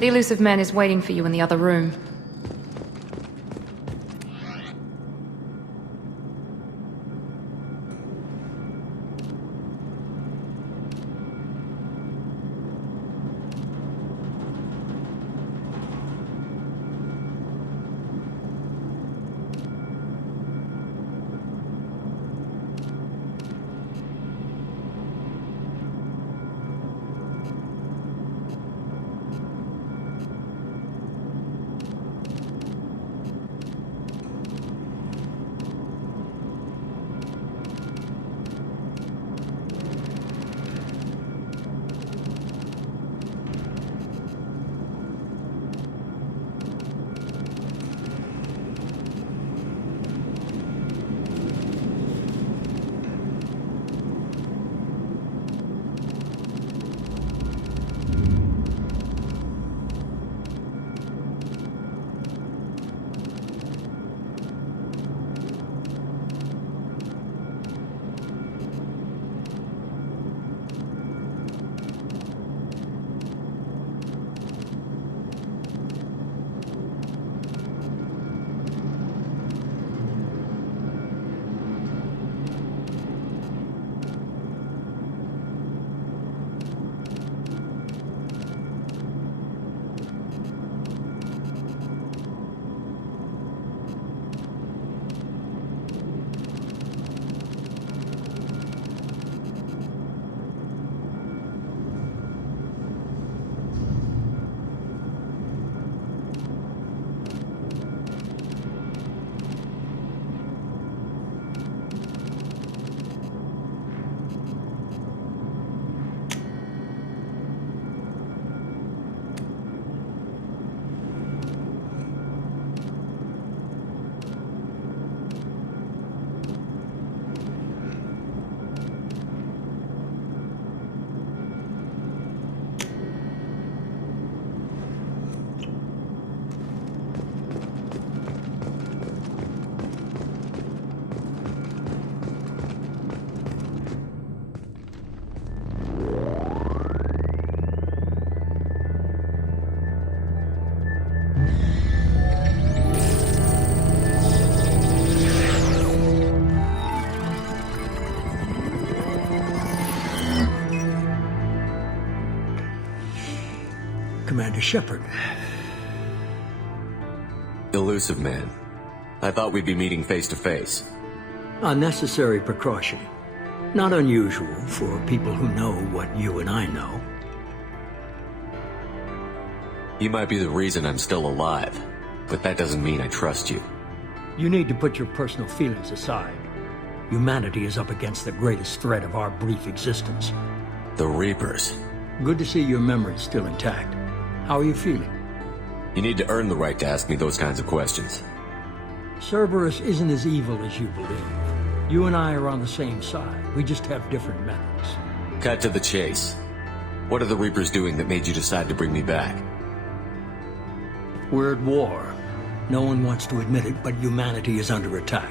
The elusive man is waiting for you in the other room. Commander Shepard. Elusive man. I thought we'd be meeting face to face. A necessary precaution. Not unusual for people who know what you and I know. You might be the reason I'm still alive, but that doesn't mean I trust you. You need to put your personal feelings aside. Humanity is up against the greatest threat of our brief existence. The Reapers. Good to see your memory's still intact. How are you feeling? You need to earn the right to ask me those kinds of questions. Cerberus isn't as evil as you believe. You and I are on the same side. We just have different methods. Cut to the chase. What are the Reapers doing that made you decide to bring me back? We're at war. No one wants to admit it, but humanity is under attack.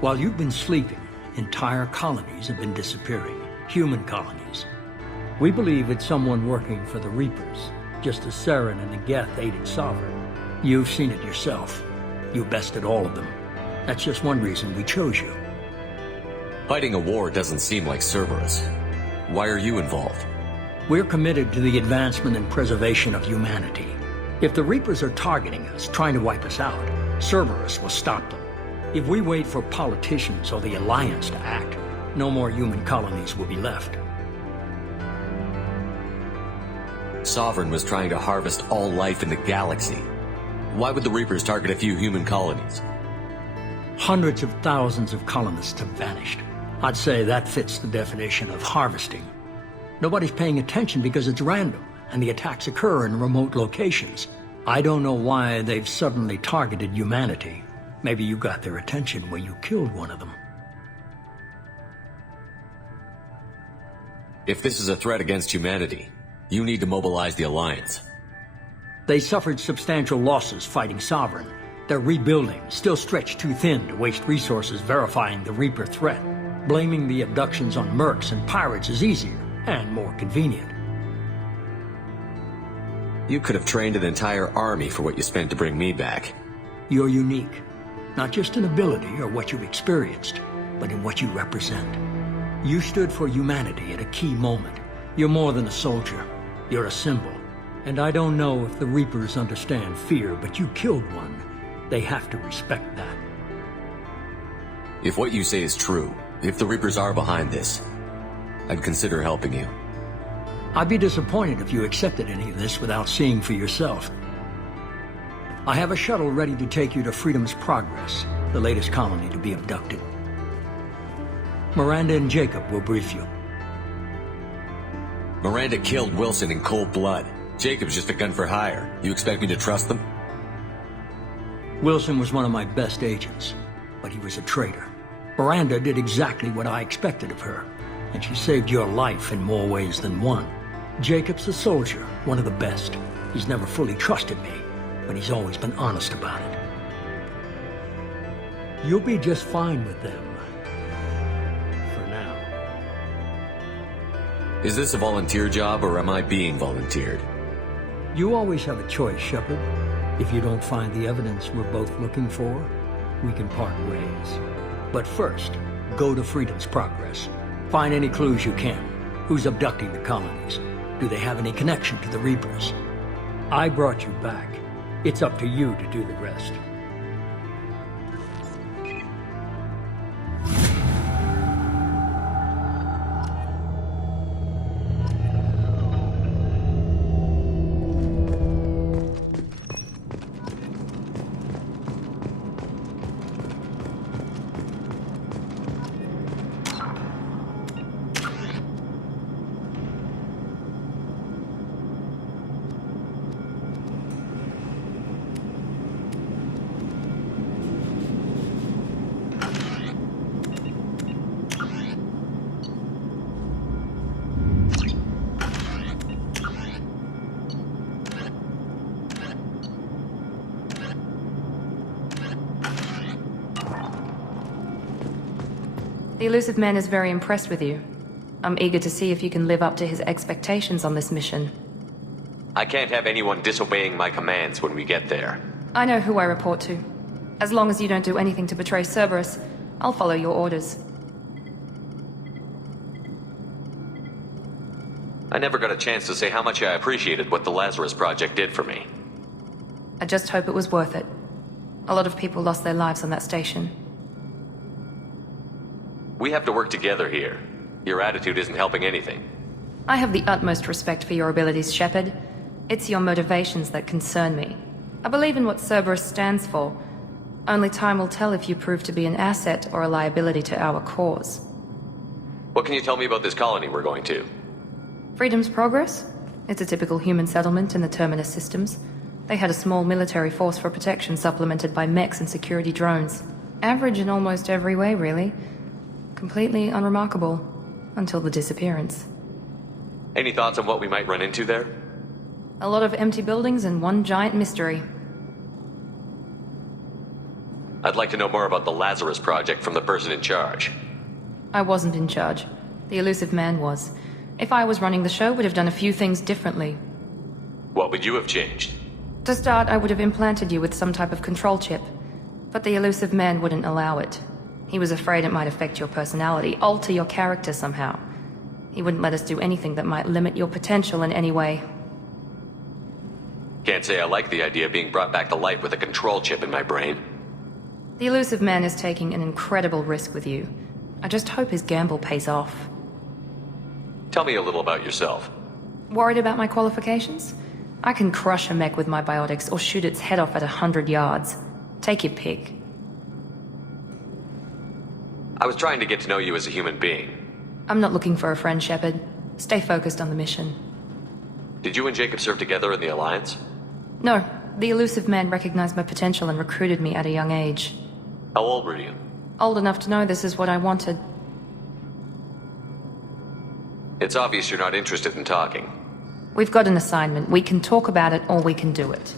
While you've been sleeping, entire colonies have been disappearing. Human colonies. We believe it's someone working for the Reapers, just as Saren and the Geth aided Sovereign. You've seen it yourself. You bested all of them. That's just one reason we chose you. Fighting a war doesn't seem like Cerberus. Why are you involved? We're committed to the advancement and preservation of humanity. If the Reapers are targeting us, trying to wipe us out, Cerberus will stop them. If we wait for politicians or the Alliance to act, no more human colonies will be left. Sovereign was trying to harvest all life in the galaxy. Why would the Reapers target a few human colonies? Hundreds of thousands of colonists have vanished. I'd say that fits the definition of harvesting. Nobody's paying attention because it's random, and the attacks occur in remote locations. I don't know why they've suddenly targeted humanity. Maybe you got their attention when you killed one of them. If this is a threat against humanity, you need to mobilize the Alliance. They suffered substantial losses fighting Sovereign. They're rebuilding, still stretched too thin to waste resources verifying the Reaper threat. Blaming the abductions on mercs and pirates is easier and more convenient. You could have trained an entire army for what you spent to bring me back. You're unique, not just in ability or what you've experienced, but in what you represent. You stood for humanity at a key moment. You're more than a soldier. You're a symbol. And I don't know if the Reapers understand fear, but you killed one. They have to respect that. If what you say is true, if the Reapers are behind this, I'd consider helping you. I'd be disappointed if you accepted any of this without seeing for yourself. I have a shuttle ready to take you to Freedom's Progress, the latest colony to be abducted. Miranda and Jacob will brief you. Miranda killed Wilson in cold blood. Jacob's just a gun for hire. You expect me to trust them? Wilson was one of my best agents, but he was a traitor. Miranda did exactly what I expected of her, and she saved your life in more ways than one. Jacob's a soldier, one of the best. He's never fully trusted me, but he's always been honest about it. You'll be just fine with them. For now. Is this a volunteer job, or am I being volunteered? You always have a choice, Shepard. If you don't find the evidence we're both looking for, we can part ways. But first, go to Freedom's Progress. Find any clues you can. Who's abducting the colonies? Do they have any connection to the Reapers? I brought you back. It's up to you to do the rest. The elusive man is very impressed with you. I'm eager to see if you can live up to his expectations on this mission. I can't have anyone disobeying my commands when we get there. I know who I report to. As long as you don't do anything to betray Cerberus, I'll follow your orders. I never got a chance to say how much I appreciated what the Lazarus Project did for me. I just hope it was worth it. A lot of people lost their lives on that station. We have to work together here. Your attitude isn't helping anything. I have the utmost respect for your abilities, Shepard. It's your motivations that concern me. I believe in what Cerberus stands for. Only time will tell if you prove to be an asset or a liability to our cause. What can you tell me about this colony we're going to? Freedom's Progress? It's a typical human settlement in the Terminus systems. They had a small military force for protection supplemented by mechs and security drones. Average in almost every way, really. Completely unremarkable. Until the disappearance. Any thoughts on what we might run into there? A lot of empty buildings and one giant mystery. I'd like to know more about the Lazarus Project from the person in charge. I wasn't in charge. The elusive man was. If I was running the show, would have done a few things differently. What would you have changed? To start, I would have implanted you with some type of control chip. But the elusive man wouldn't allow it. He was afraid it might affect your personality, alter your character somehow. He wouldn't let us do anything that might limit your potential in any way. Can't say I like the idea of being brought back to life with a control chip in my brain. The elusive man is taking an incredible risk with you. I just hope his gamble pays off. Tell me a little about yourself. Worried about my qualifications? I can crush a mech with my biotics or shoot its head off at 100 yards. Take your pick. I was trying to get to know you as a human being. I'm not looking for a friend, Shepard. Stay focused on the mission. Did you and Jacob serve together in the Alliance? No. The elusive man recognized my potential and recruited me at a young age. How old were you? Old enough to know this is what I wanted. It's obvious you're not interested in talking. We've got an assignment. We can talk about it, or we can do it.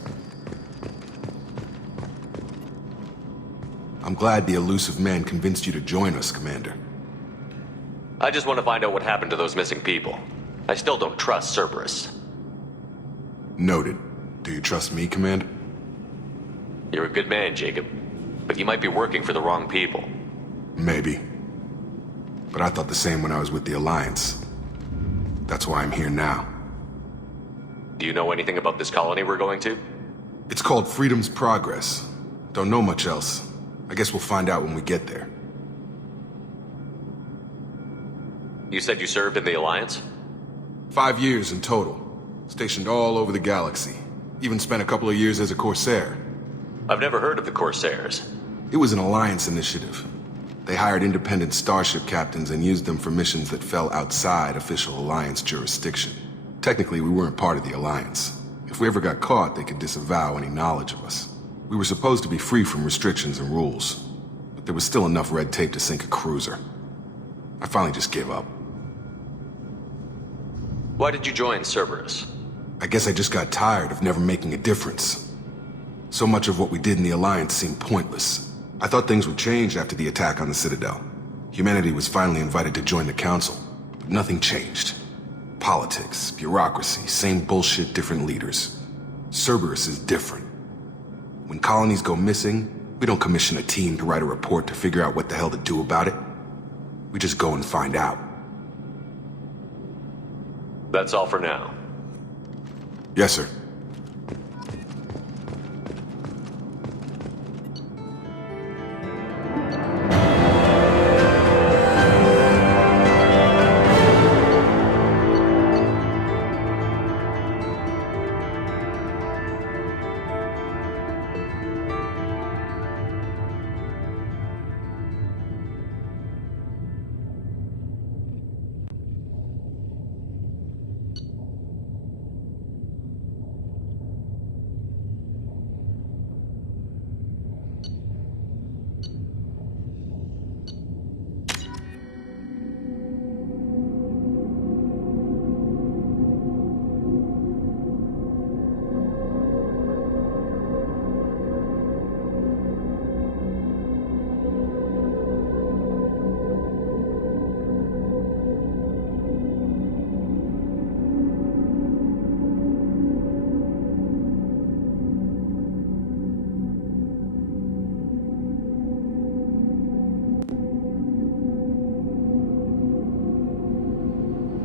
I'm glad the elusive man convinced you to join us, Commander. I just want to find out what happened to those missing people. I still don't trust Cerberus. Noted. Do you trust me, Commander? You're a good man, Jacob. But you might be working for the wrong people. Maybe. But I thought the same when I was with the Alliance. That's why I'm here now. Do you know anything about this colony we're going to? It's called Freedom's Progress. Don't know much else. I guess we'll find out when we get there. You said you served in the Alliance? 5 years in total. Stationed all over the galaxy. Even spent a couple of years as a Corsair. I've never heard of the Corsairs. It was an Alliance initiative. They hired independent starship captains and used them for missions that fell outside official Alliance jurisdiction. Technically, we weren't part of the Alliance. If we ever got caught, they could disavow any knowledge of us. We were supposed to be free from restrictions and rules, but there was still enough red tape to sink a cruiser. I finally just gave up. Why did you join Cerberus? I guess I just got tired of never making a difference. So much of what we did in the Alliance seemed pointless. I thought things would change after the attack on the Citadel. Humanity was finally invited to join the Council, but nothing changed. Politics, bureaucracy, same bullshit, different leaders. Cerberus is different. When colonies go missing, we don't commission a team to write a report to figure out what the hell to do about it. We just go and find out. That's all for now. Yes, sir.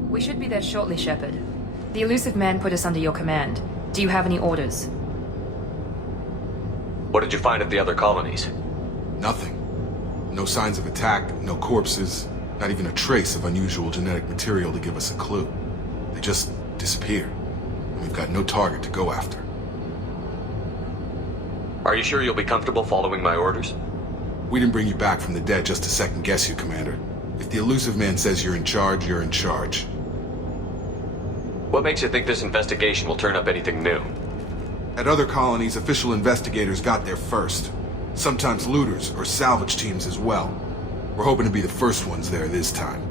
We should be there shortly, Shepard. The elusive man put us under your command. Do you have any orders? What did you find at the other colonies? Nothing. No signs of attack, no corpses, not even a trace of unusual genetic material to give us a clue. They just disappear. And we've got no target to go after. Are you sure you'll be comfortable following my orders? We didn't bring you back from the dead just to second guess you, Commander. If the elusive man says you're in charge, you're in charge. What makes you think this investigation will turn up anything new? At other colonies, official investigators got there first. Sometimes looters or salvage teams as well. We're hoping to be the first ones there this time.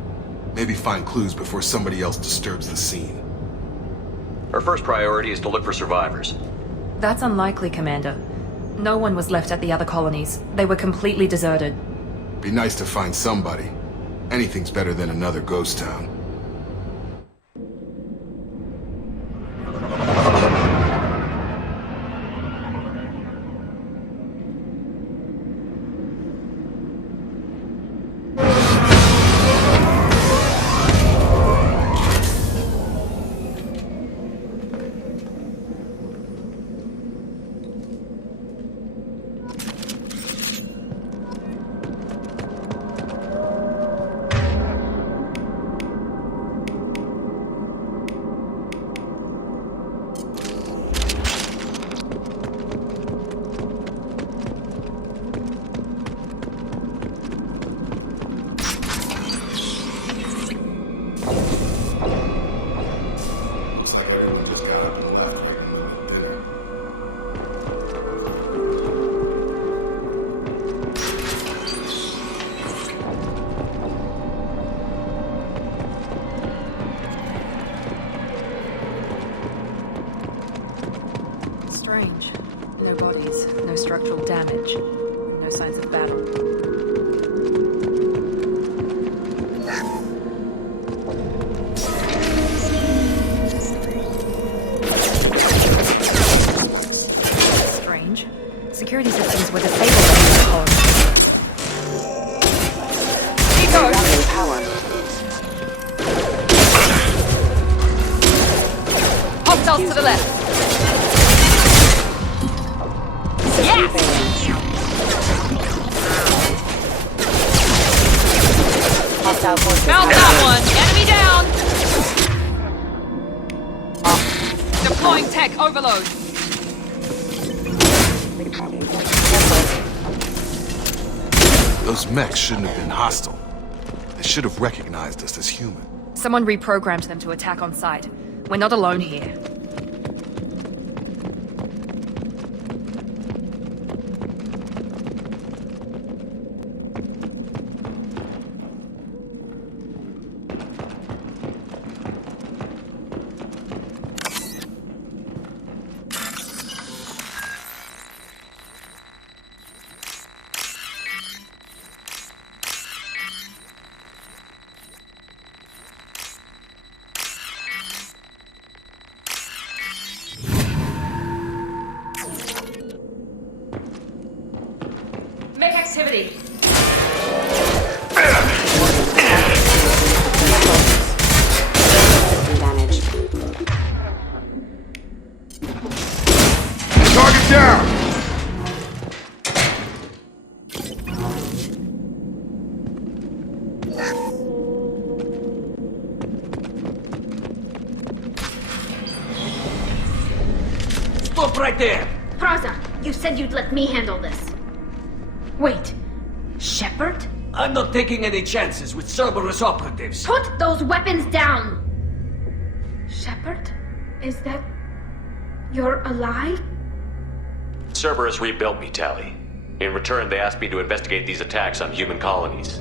Maybe find clues before somebody else disturbs the scene. Our first priority is to look for survivors. That's unlikely, Commander. No one was left at the other colonies. They were completely deserted. Be nice to find somebody. Anything's better than another ghost town. Strange. No bodies, no structural damage, no signs of battle. the left. Yes! Found that one! Enemy down! Deploying tech overload. Those mechs shouldn't have been hostile. They should have recognized us as human. Someone reprogrammed them to attack on sight. We're not alone here. Make activity. Damage. Target down! Stop right there! Praza, you said you'd let me handle this. Wait, Shepard? I'm not taking any chances with Cerberus operatives. Put those weapons down! Shepard? Is that... you're alive? Cerberus rebuilt me, Tally. In return, they asked me to investigate these attacks on human colonies.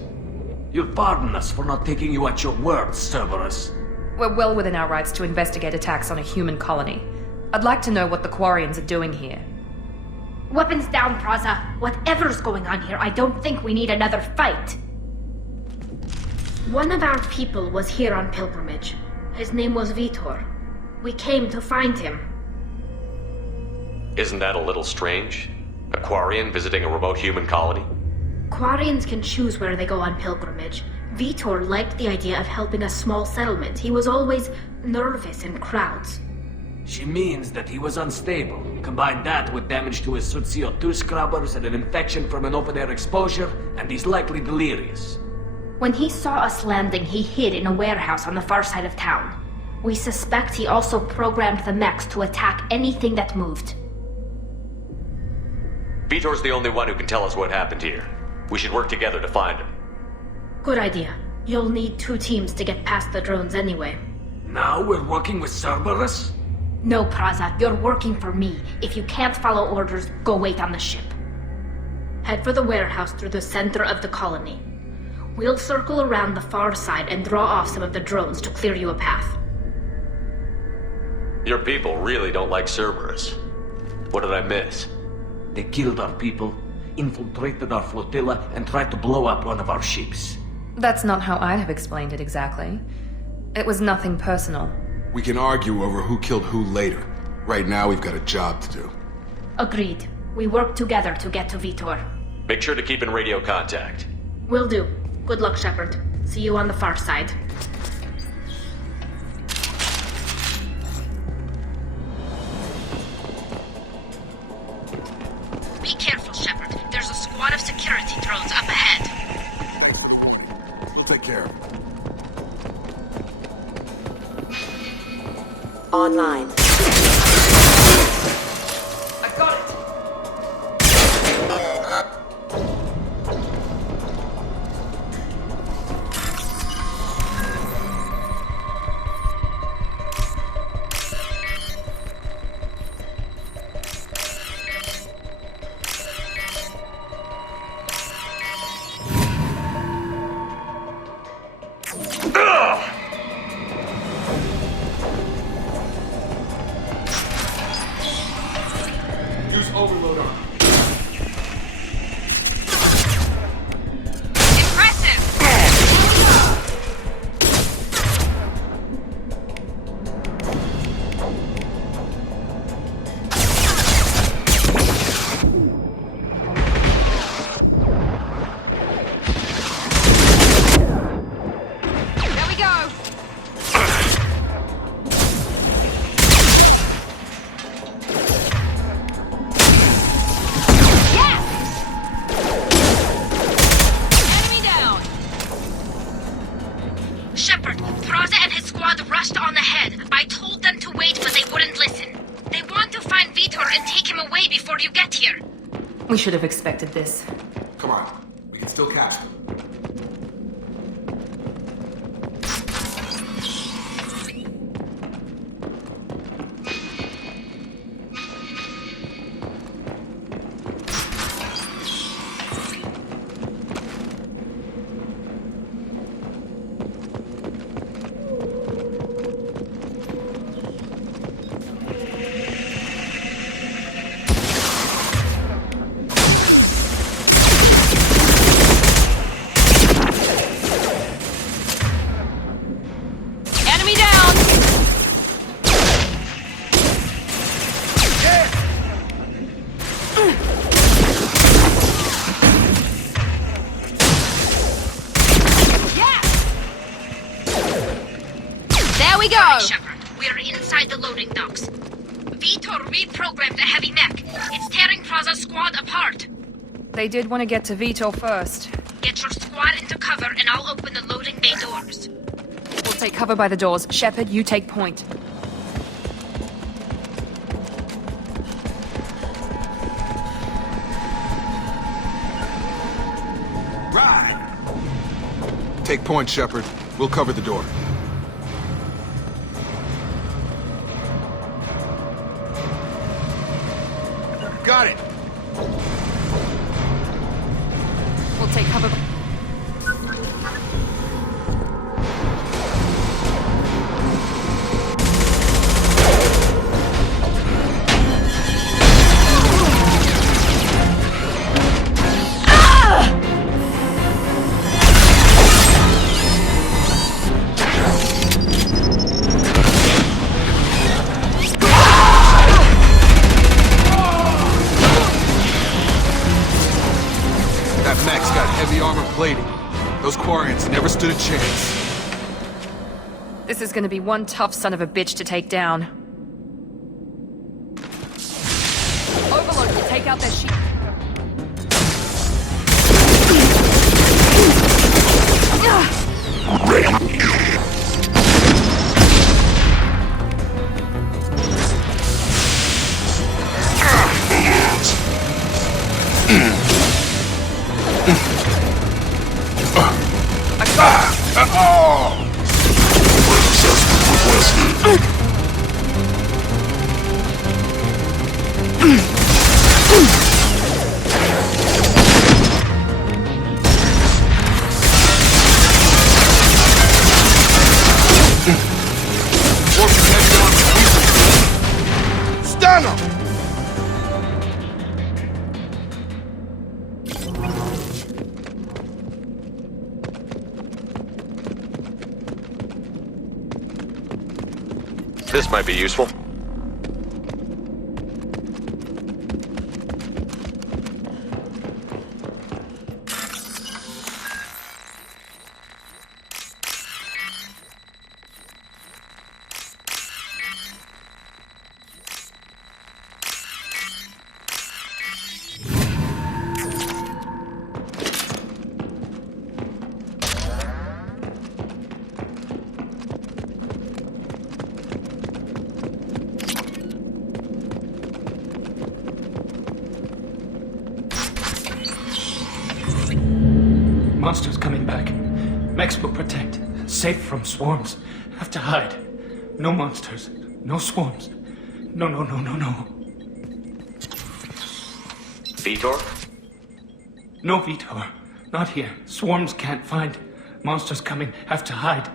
You'll pardon us for not taking you at your word, Cerberus. We're well within our rights to investigate attacks on a human colony. I'd like to know what the Quarians are doing here. Weapons down, Praza. Whatever's going on here, I don't think we need another fight. One of our people was here on pilgrimage. His name was Vitor. We came to find him. Isn't that a little strange? A Quarian visiting a remote human colony? Quarians can choose where they go on pilgrimage. Vitor liked the idea of helping a small settlement. He was always nervous in crowds. She means that he was unstable. Combine that with damage to his suit CO2 scrubbers and an infection from an open-air exposure, and he's likely delirious. When he saw us landing, he hid in a warehouse on the far side of town. We suspect he also programmed the mechs to attack anything that moved. Vitor's the only one who can tell us what happened here. We should work together to find him. Good idea. You'll need 2 teams to get past the drones anyway. Now we're working with Cerberus? No, Praza, you're working for me. If you can't follow orders, go wait on the ship. Head for the warehouse through the center of the colony. We'll circle around the far side and draw off some of the drones to clear you a path. Your people really don't like Cerberus. What did I miss? They killed our people, infiltrated our flotilla, and tried to blow up one of our ships. That's not how I'd have explained it exactly. It was nothing personal. We can argue over who killed who later. Right now, we've got a job to do. Agreed. We work together to get to Vitor. Make sure to keep in radio contact. Will do. Good luck, Shepard. See you on the far side. Be careful, Shepard. There's a squad of security drones up ahead. We'll take care of it. Online. I got it! rushed on ahead. I told them to wait, but they wouldn't listen. They want to find Vitor and take him away before you get here. We should have expected this. Come on. We can still catch them. We're inside the loading docks. Vitor reprogrammed the heavy mech. It's tearing Plaza's squad apart. They did want to get to Vitor first. Get your squad into cover and I'll open the loading bay doors. We'll take cover by the doors. Shepard, you take point. Right! Take point, Shepard. We'll cover the door. Got it! We'll take cover. Those Quarians never stood a chance. This is gonna be one tough son of a bitch to take down. Overload will take out their sheep. This might be useful. Monsters coming back. Mechs will protect. Safe from swarms. Have to hide. No monsters. No swarms. No. Vitor? No Vitor. Not here. Swarms can't find. Monsters coming. Have to hide.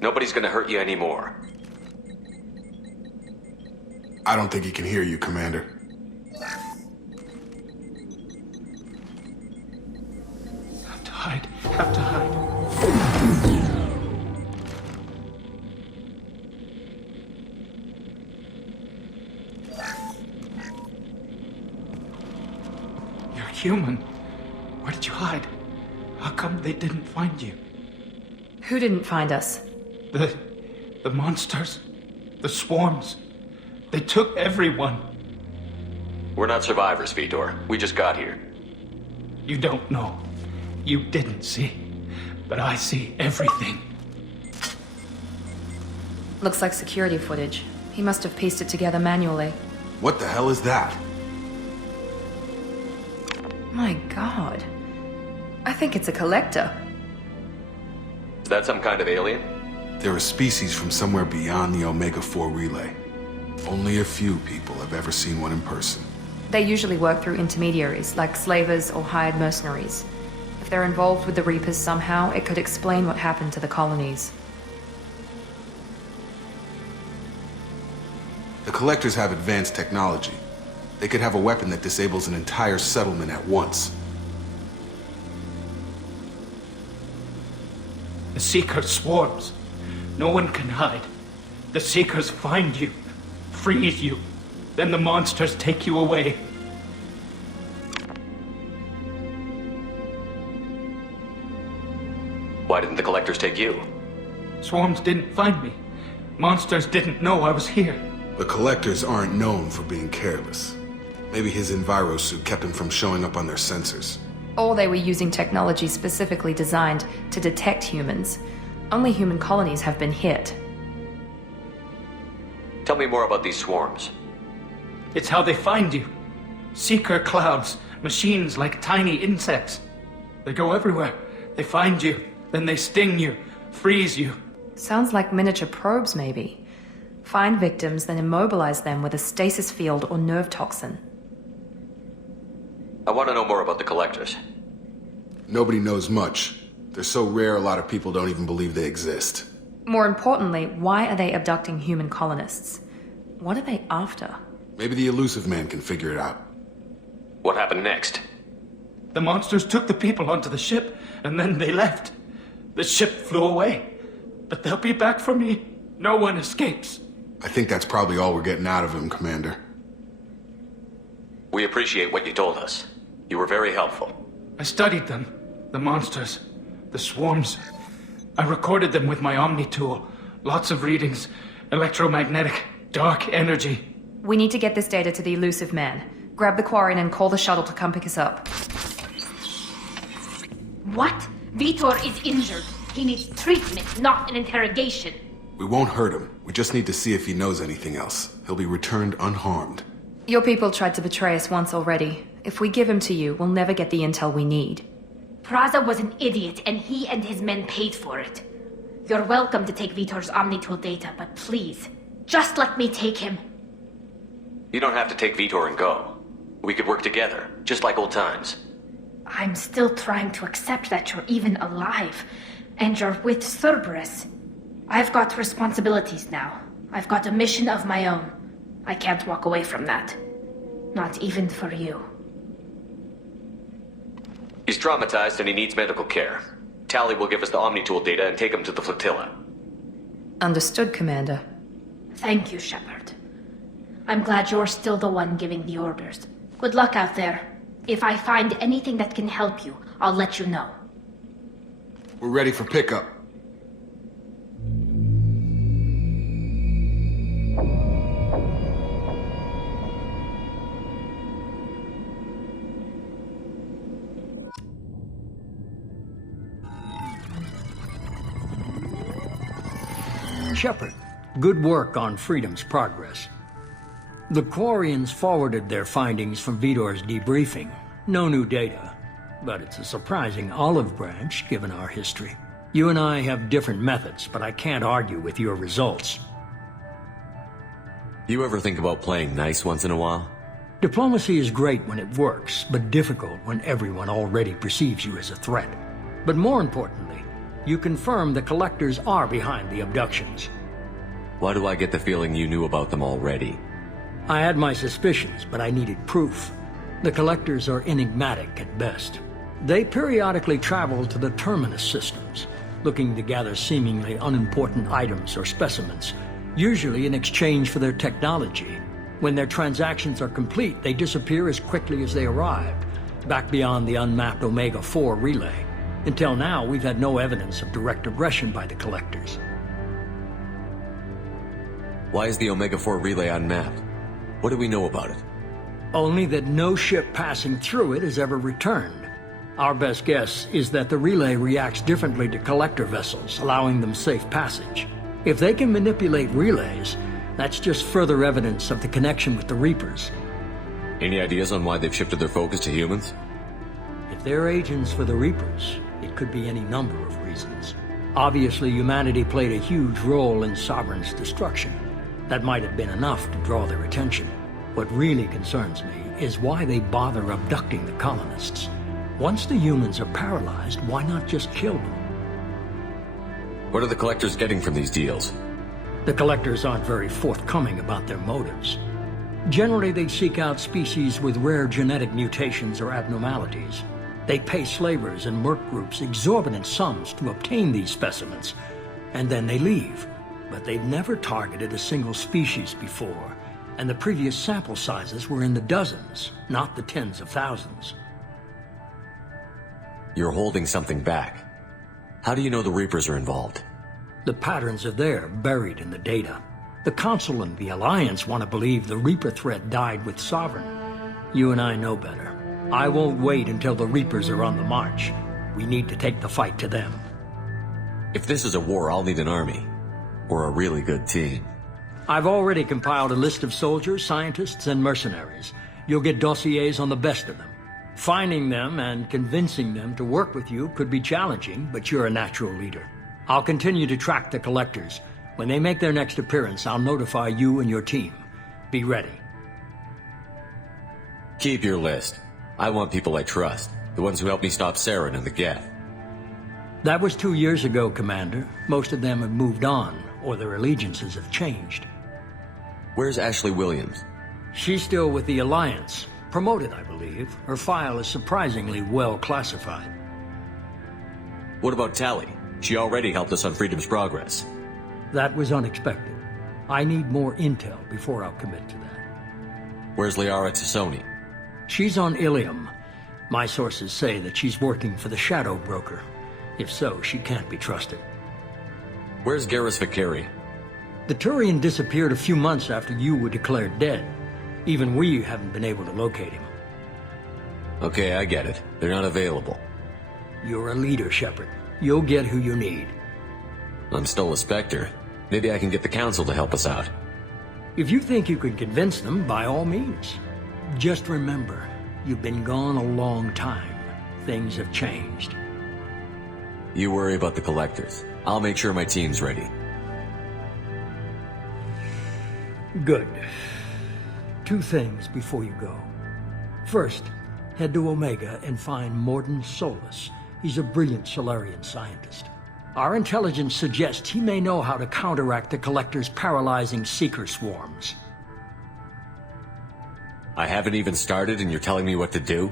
Nobody's gonna hurt you anymore. I don't think he can hear you, Commander. Have to hide. You're human. Where did you hide? How come they didn't find you? Who didn't find us? The monsters. The swarms. They took everyone. We're not survivors, Vitor. We just got here. You don't know. You didn't see. But I see everything. Looks like security footage. He must have pieced it together manually. What the hell is that? My god. I think it's a collector. Is that some kind of alien? They're a species from somewhere beyond the Omega-4 relay. Only a few people have ever seen one in person. They usually work through intermediaries, like slavers or hired mercenaries. If they're involved with the Reapers somehow, it could explain what happened to the colonies. The Collectors have advanced technology. They could have a weapon that disables an entire settlement at once. The Seeker swarms. No one can hide. The Seekers find you, freeze you, then the monsters take you away. Why didn't the Collectors take you? Swarms didn't find me. Monsters didn't know I was here. The Collectors aren't known for being careless. Maybe his enviro suit kept him from showing up on their sensors. Or they were using technology specifically designed to detect humans. Only human colonies have been hit. Tell me more about these swarms. It's how they find you. Seeker clouds, machines like tiny insects. They go everywhere. They find you, then they sting you, freeze you. Sounds like miniature probes, maybe. Find victims, then immobilize them with a stasis field or nerve toxin. I want to know more about the Collectors. Nobody knows much. They're so rare a lot of people don't even believe they exist. More importantly, why are they abducting human colonists? What are they after? Maybe the Elusive Man can figure it out. What happened next? The monsters took the people onto the ship, and then they left. The ship flew away. But they'll be back for me. No one escapes. I think that's probably all we're getting out of him, Commander. We appreciate what you told us. You were very helpful. I studied them. The monsters. The swarms. I recorded them with my Omni tool. Lots of readings. Electromagnetic. Dark energy. We need to get this data to the Elusive Man. Grab the Quarian and call the shuttle to come pick us up. What? Vitor is injured. He needs treatment, not an interrogation. We won't hurt him. We just need to see if he knows anything else. He'll be returned unharmed. Your people tried to betray us once already. If we give him to you, we'll never get the intel we need. Praza was an idiot, and he and his men paid for it. You're welcome to take Vitor's Omnitool data, but please, just let me take him. You don't have to take Vitor and go. We could work together, just like old times. I'm still trying to accept that you're even alive, and you're with Cerberus. I've got responsibilities now. I've got a mission of my own. I can't walk away from that. Not even for you. He's traumatized and he needs medical care. Tally will give us the Omnitool data and take him to the flotilla. Understood, Commander. Thank you, Shepard. I'm glad you're still the one giving the orders. Good luck out there. If I find anything that can help you, I'll let you know. We're ready for pickup. Shepard, good work on Freedom's progress. The Quarians forwarded their findings from Vitor's debriefing. No new data, but it's a surprising olive branch given our history. You and I have different methods, but I can't argue with your results. You ever think about playing nice once in a while? Diplomacy is great when it works, but difficult when everyone already perceives you as a threat. But more importantly, you confirm the Collectors are behind the abductions. Why do I get the feeling you knew about them already? I had my suspicions, but I needed proof. The Collectors are enigmatic at best. They periodically travel to the Terminus systems, looking to gather seemingly unimportant items or specimens, usually in exchange for their technology. When their transactions are complete, they disappear as quickly as they arrived, back beyond the unmapped Omega-4 relay. Until now, we've had no evidence of direct aggression by the Collectors. Why is the Omega-4 relay unmapped? What do we know about it? Only that no ship passing through it has ever returned. Our best guess is that the relay reacts differently to Collector vessels, allowing them safe passage. If they can manipulate relays, that's just further evidence of the connection with the Reapers. Any ideas on why they've shifted their focus to humans? If they're agents for the Reapers, it could be any number of reasons. Obviously, humanity played a huge role in Sovereign's destruction. That might have been enough to draw their attention. What really concerns me is why they bother abducting the colonists. Once the humans are paralyzed, why not just kill them? What are the Collectors getting from these deals? The Collectors aren't very forthcoming about their motives. Generally, they seek out species with rare genetic mutations or abnormalities. They pay slavers and merc groups exorbitant sums to obtain these specimens, and then they leave. But they've never targeted a single species before, and the previous sample sizes were in the dozens, not the tens of thousands. You're holding something back. How do you know the Reapers are involved? The patterns are there, buried in the data. The Council and the Alliance want to believe the Reaper threat died with Sovereign. You and I know better. I won't wait until the Reapers are on the march. We need to take the fight to them. If this is a war, I'll need an army. Or a really good team. I've already compiled a list of soldiers, scientists, and mercenaries. You'll get dossiers on the best of them. Finding them and convincing them to work with you could be challenging, but you're a natural leader. I'll continue to track the Collectors. When they make their next appearance, I'll notify you and your team. Be ready. Keep your list. I want people I trust. The ones who helped me stop Saren and the Geth. That was 2 years ago, Commander. Most of them have moved on, or their allegiances have changed. Where's Ashley Williams? She's still with the Alliance. Promoted, I believe. Her file is surprisingly well classified. What about Tally? She already helped us on Freedom's Progress. That was unexpected. I need more intel before I'll commit to that. Where's Liara Tassoni? She's on Ilium. My sources say that she's working for the Shadow Broker. If so, she can't be trusted. Where's Garrus Vakari? The Turian disappeared a few months after you were declared dead. Even we haven't been able to locate him. Okay, I get it. They're not available. You're a leader, Shepard. You'll get who you need. I'm still a Spectre. Maybe I can get the Council to help us out. If you think you can convince them, by all means. Just remember, you've been gone a long time. Things have changed. You worry about the Collectors. I'll make sure my team's ready. Good. 2 things before you go. First, head to Omega and find Mordin Solus. He's a brilliant Solarian scientist. Our intelligence suggests he may know how to counteract the Collector's paralyzing Seeker swarms. I haven't even started and you're telling me what to do?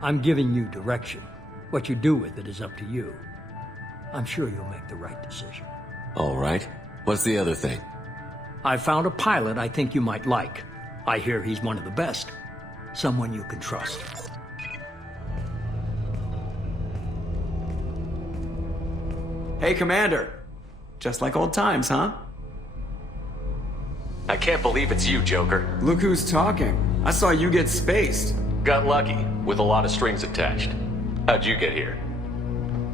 I'm giving you direction. What you do with it is up to you. I'm sure you'll make the right decision. All right. What's the other thing? I found a pilot I think you might like. I hear he's one of the best. Someone you can trust. Hey, Commander. Just like old times, huh? I can't believe it's you, Joker. Look who's talking. I saw you get spaced. Got lucky, with a lot of strings attached. How'd you get here?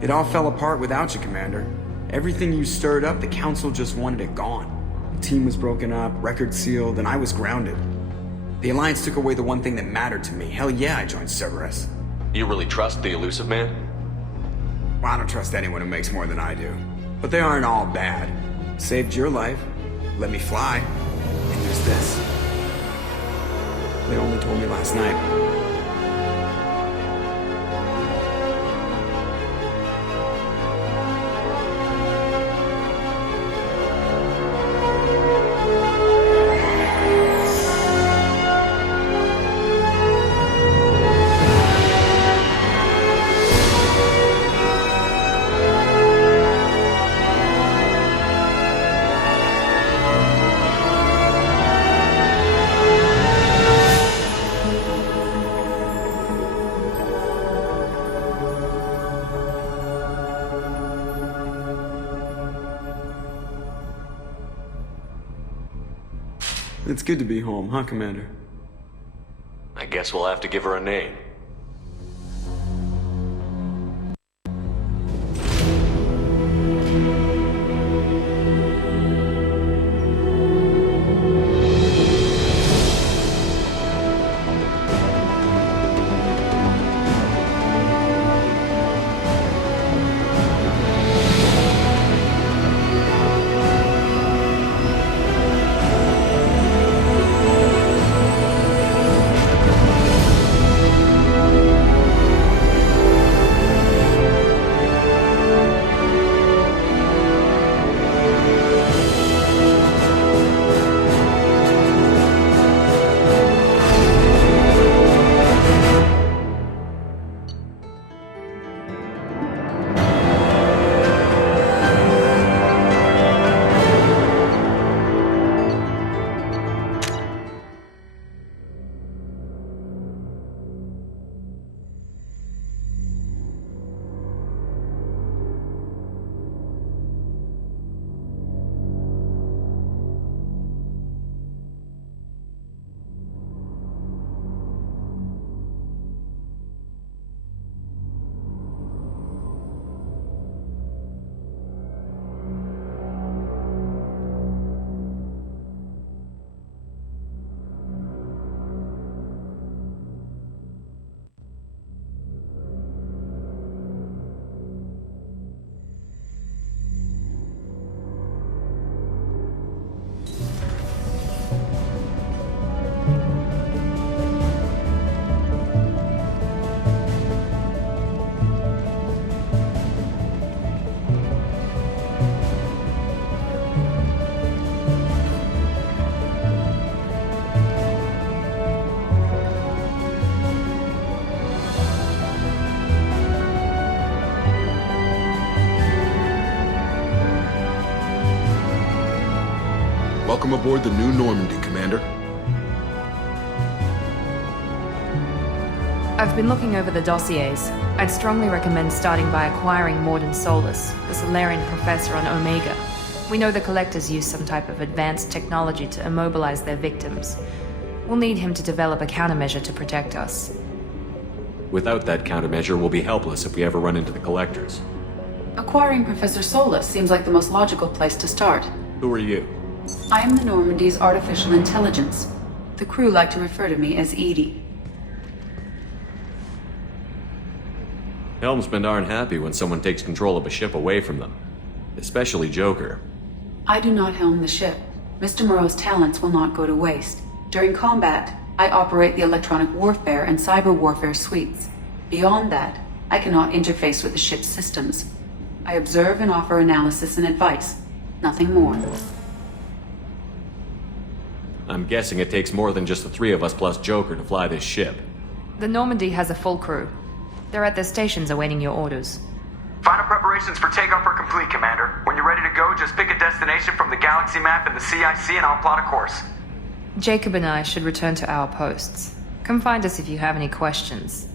It all fell apart without you, Commander. Everything you stirred up, the Council just wanted it gone. The team was broken up, record sealed, and I was grounded. The Alliance took away the one thing that mattered to me. Hell yeah, I joined Cerberus. You really trust the Elusive Man? Well, I don't trust anyone who makes more than I do. But they aren't all bad. Saved your life, let me fly, and there's this. They only told me last night. It's good to be home, huh, Commander? I guess we'll have to give her a name. Welcome aboard the New Normandy, Commander. I've been looking over the dossiers. I'd strongly recommend starting by acquiring Morden Solus, the Solarian professor on Omega. We know the Collectors use some type of advanced technology to immobilize their victims. We'll need him to develop a countermeasure to protect us. Without that countermeasure, we'll be helpless if we ever run into the Collectors. Acquiring Professor Solus seems like the most logical place to start. Who are you? I am the Normandy's artificial intelligence. The crew like to refer to me as Edie. Helmsmen aren't happy when someone takes control of a ship away from them. Especially Joker. I do not helm the ship. Mr. Moreau's talents will not go to waste. During combat, I operate the electronic warfare and cyber warfare suites. Beyond that, I cannot interface with the ship's systems. I observe and offer analysis and advice. Nothing more. I'm guessing it takes more than just the three of us plus Joker to fly this ship. The Normandy has a full crew. They're at their stations awaiting your orders. Final preparations for takeoff are complete, Commander. When you're ready to go, just pick a destination from the galaxy map and the CIC and I'll plot a course. Jacob and I should return to our posts. Come find us if you have any questions.